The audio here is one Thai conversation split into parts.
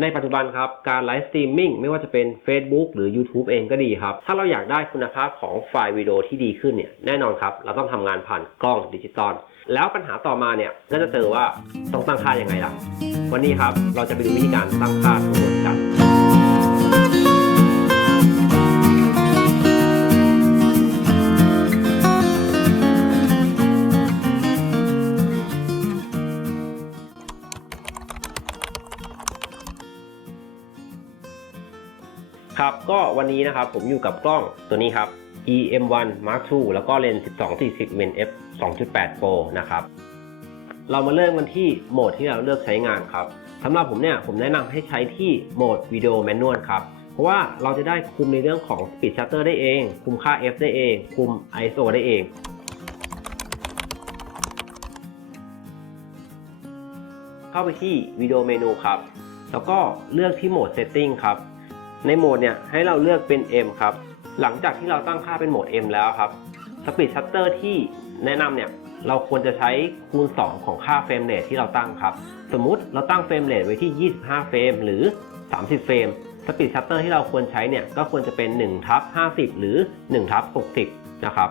ในปัจจุบันครับ การไลฟ์สตรีมมิ่งไม่ว่าจะเป็น Facebook หรือ YouTube เองก็ดีครับ ถ้าเราอยากได้คุณภาพของไฟล์วิดีโอที่ดีขึ้นเนี่ยแน่นอนครับ เราต้องทำงานผ่านกล้องดิจิตอลแล้วปัญหาต่อมาเนี่ยก็จะเจอว่าต้องตั้งค่ายังไงล่ะ วันนี้ครับเราจะไปดูวิธีการตั้งค่าทั้งหมดกัน ครับ ก็วันนี้นะครับผมอยู่กับกล้องตัวนี้ครับ EM1 Mark II แล้วก็เลนส์ 12-40 mm f 2.8 Pro นะครับ เรามาเริ่มกันที่โหมดที่เราเลือกใช้งานครับสำหรับผมเนี่ยผมแนะนำให้ใช้ที่โหมดวิดีโอแมนนวลครับ เพราะว่าเราจะได้คุมในเรื่องของ Speed Shutter ได้เอง คุมค่า f ได้เอง คุม ISO ได้เองเข้าไปที่วิดีโอเมนูครับ แล้วก็เลือกที่โหมด Setting ครับ ในโหมดเนี่ยให้เราเลือกเป็น M ครับ หลังจากที่เราตั้งค่าเป็นโหมด M แล้วครับ Speed Shutter ที่แนะนำเนี่ยเราควรจะใช้คูณ 2 ของค่าเฟรมเรทที่เราตั้งครับ สมมุติเราตั้งเฟรมเรทไว้ที่ 25 เฟรมหรือ 30 เฟรม Speed Shutter ที่เราควรใช้เนี่ยก็ควรจะเป็น1ทับ50 หรือ1ทับ60 นะครับ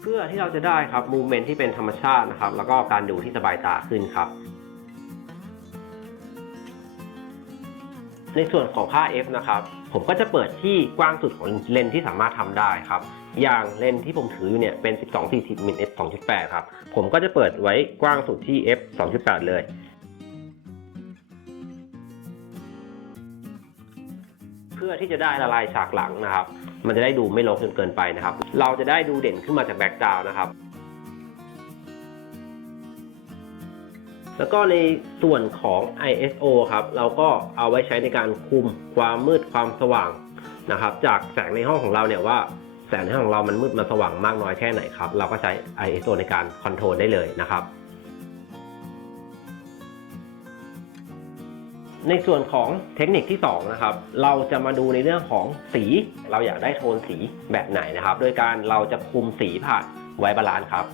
เพื่อที่เราจะได้ครับมูเมนที่เป็นธรรมชาตินะครับ แล้วก็การดูที่สบายตาขึ้นครับ ในส่วนของค่า f นะครับ ผมก็จะเปิดที่กว้างสุดของเลนส์ที่สามารถทำได้ครับ อย่างเลนส์ที่ผมถืออยู่เนี่ยเป็น 12-40 mm f 2.8 ครับ ผมก็จะเปิดไว้กว้างสุดที่ f 2.8 เลยเพื่อที่จะได้ละลายฉากหลังนะครับ มันจะได้ดูไม่รกจนเกินไปนะครับ เราจะได้ดูเด่นขึ้นมาจากแบ็กกราวน์นะครับ แล้วก็ในส่วนของ ISO ครับ เราก็เอาไว้ใช้ในการคุมความมืดความสว่างนะครับ จากแสงในห้องของเราเนี่ยว่าแสงในห้องของเรามันมืดมันสว่างมากน้อยแค่ไหนครับ เราก็ใช้ ISO ในการคอนโทรลได้เลยนะครับ ในส่วนของเทคนิคที่2นะครับ เราจะมาดูในเรื่องของสี เราอยากได้โทนสีแบบไหนนะครับ โดยการเราจะคุมสีผ่านไวบาลานซ์ครับ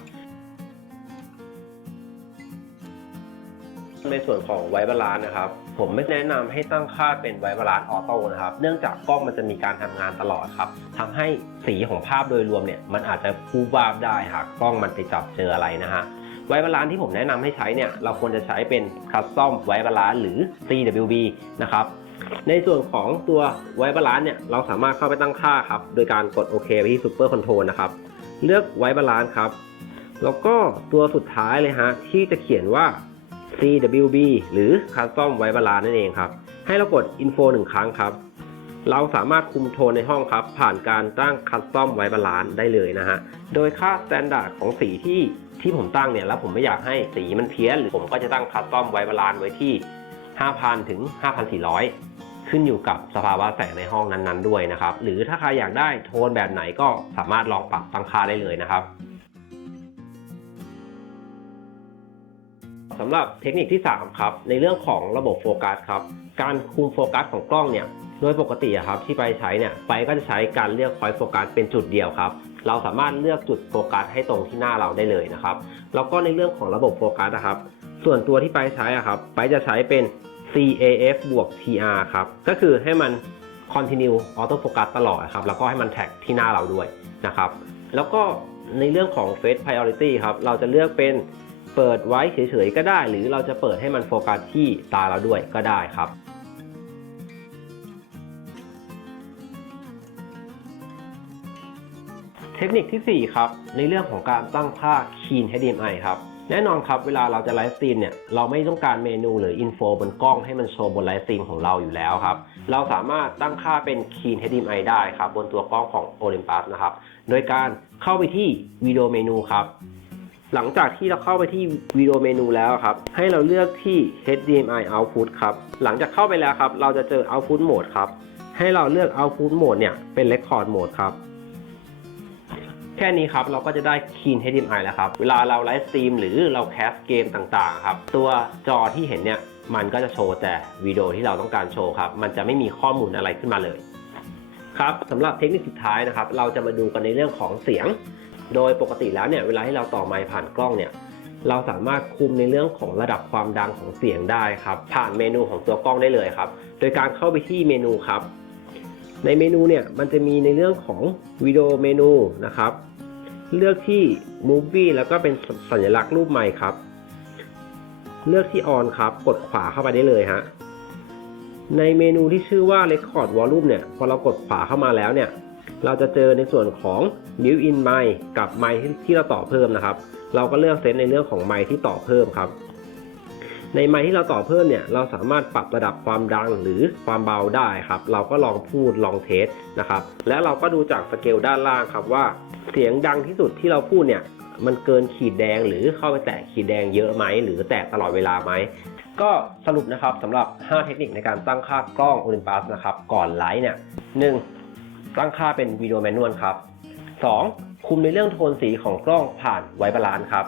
ในส่วนของไวบาลานนะครับ ผมไม่แนะนำให้ตั้งค่าเป็นไวบาลานออโต้นะครับ เนื่องจากกล้องมันจะมีการทำงานตลอดครับทำให้สีของภาพโดยรวมเนี่ยมันอาจจะฟูบวาบได้หากกล้องมันไปจับเจออะไรนะฮะไวบาลานที่ผมแนะนำให้ใช้เนี่ยเราควรจะใช้เป็นคัสตอมไวบาลานหรือ CWB นะครับในส่วนของตัวไวบาลานเนี่ยเราสามารถเข้าไปตั้งค่าครับโดยการกดโอเคไปที่ Super Control นะครับเลือกไวบาลานครับแล้วก็ตัวสุดท้ายเลยฮะที่จะเขียนว่า CWB หรือ Custom White Balance นั่นเองครับ ให้เรากด Info หนึ่งครั้งครับ เราสามารถคุมโทนในห้องครับ ผ่านการตั้ง Custom White Balance ได้เลยนะฮะ โดยค่า Standard ของสีที่ที่ผมตั้งเนี่ย แล้วผมไม่อยากให้สีมันเพี้ยน หรือผมก็จะตั้ง Custom White Balance ไว้ที่ 5,000 ถึง 5,400 ขึ้นอยู่กับสภาวะแสงในห้องนั้นๆด้วยนะครับ หรือถ้าใครอยากได้โทนแบบไหนก็สามารถลองปรับตั้งค่าได้เลยนะครับ สำหรับเทคนิคที่ 3 ครับ ในเรื่องของระบบโฟกัสครับ การคุมโฟกัสของกล้องเนี่ยโดยปกติครับที่ไปใช้เนี่ยไปก็จะใช้การเลือกพอยต์โฟกัสเป็นจุดเดียวครับ เราสามารถเลือกจุดโฟกัสให้ตรงที่หน้าเราได้เลยนะครับแล้วก็ในเรื่องของระบบโฟกัสนะครับ ส่วนตัวที่ไปใช้อะครับไปจะใช้เป็น CAF บวก TR ครับก็คือให้มัน continue auto focus ตลอดครับแล้วก็ให้มันแท็กที่หน้าเราด้วยนะครับแล้วก็ในเรื่องของ face priority ครับเราจะเลือกเป็น เปิดไว้เฉยๆก็ได้ หรือเราจะเปิดให้มันโฟกัสที่ตาเราด้วยก็ได้ครับเทคนิคที่ 4 ครับ ในเรื่องของการตั้งค่า Keen HDMI ครับ แน่นอนครับ เวลาเราจะไลฟ์สตรีมเนี่ย เราไม่ต้องการเมนูหรืออินโฟบนกล้องให้มันโชว์บนไลฟ์สตรีมของเราอยู่แล้วครับ เราสามารถตั้งค่าเป็น Keen HDMI ได้ครับ บนตัวกล้องของ Olympus นะครับ โดยการเข้าไปที่วิดีโอเมนูครับ หลังจากที่เราเข้าไปที่วิดีโอเมนูแล้วครับ ให้เราเลือกที่ HDMI output ครับ หลังจากเข้าไปแล้วครับ เราจะเจอ output mode ครับ ให้เราเลือก output mode เนี่ย เป็น record mode ครับ แค่นี้ครับ เราก็จะได้ Clean HDMI แล้วครับ เวลาเราไลฟ์สตรีมหรือเราแคสเกมต่างๆ ครับ ตัวจอที่เห็นเนี่ย มันก็จะโชว์แต่วิดีโอที่เราต้องการโชว์ครับ มันจะไม่มีข้อมูลอะไรขึ้นมาเลยครับสำหรับเทคนิคสุดท้ายนะครับ เราจะมาดูกันในเรื่องของเสียง โดยปกติแล้วเนี่ยเวลาที่เราต่อไมค์ผ่านกล้องเนี่ยเราสามารถคุมในเรื่องของระดับความดังของเสียงได้ครับ ผ่านเมนูของตัวกล้องได้เลยครับ โดยการเข้าไปที่เมนูครับ ในเมนูเนี่ยมันจะมีในเรื่องของวิดีโอเมนูนะครับ เลือกที่ Movie แล้วก็เป็นสัญลักษณ์รูปใหม่ครับ เลือกที่ On ครับ กดขวาเข้าไปได้เลยฮะในเมนูที่ชื่อว่า Record Volume เนี่ยพอเรากดขวาเข้ามาแล้วเนี่ย เราจะเจอในส่วนของ Built-in Mic กับไมค์ที่เราต่อเพิ่มนะครับ เราก็เลือกเซตในเรื่องของไมค์ที่ต่อเพิ่มครับ ในไมค์ที่เราต่อเพิ่มเนี่ยเราสามารถปรับระดับความดังหรือความเบาได้ครับ เราก็ลองพูดลองเทสนะครับ และเราก็ดูจากสเกลด้านล่างครับว่าเสียงดังที่สุดที่เราพูดเนี่ยมันเกินขีดแดงหรือเข้าไปแตะขีดแดงเยอะไหม หรือแตะตลอดเวลาไหม ก็สรุปนะครับสำหรับ 5 เทคนิคในการตั้งค่ากล้อง Olympus นะครับ ก่อนไลฟ์เนี่ย 1. ตั้งค่าเป็นวิดีโอแมนนวลครับ 2. คุมในเรื่องโทนสีของกล้องผ่านไวบาลานซ์ครับ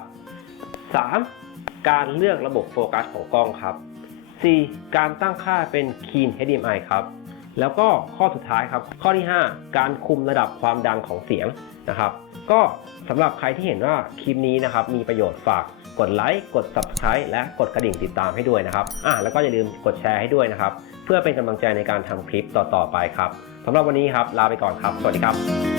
3. การเลือกระบบโฟกัสของกล้องครับ 4. การตั้งค่าเป็น Keen HDMI ครับ แล้วก็ข้อสุดท้ายครับ ข้อที่ 5 การคุมระดับความดังของเสียงนะครับ ก็สำหรับใครที่เห็นว่าคลิปนี้นะครับมีประโยชน์ฝากกดไลค์ กด Subscribe และกดกระดิ่งติดตามให้ด้วยนะครับ อ่าแล้วก็อย่าลืมกดแชร์ให้ด้วยนะครับ เพื่อเป็นกำลังใจในการทำคลิปต่อๆไปครับสำหรับวันนี้ครับลาไปก่อนครับ สวัสดีครับ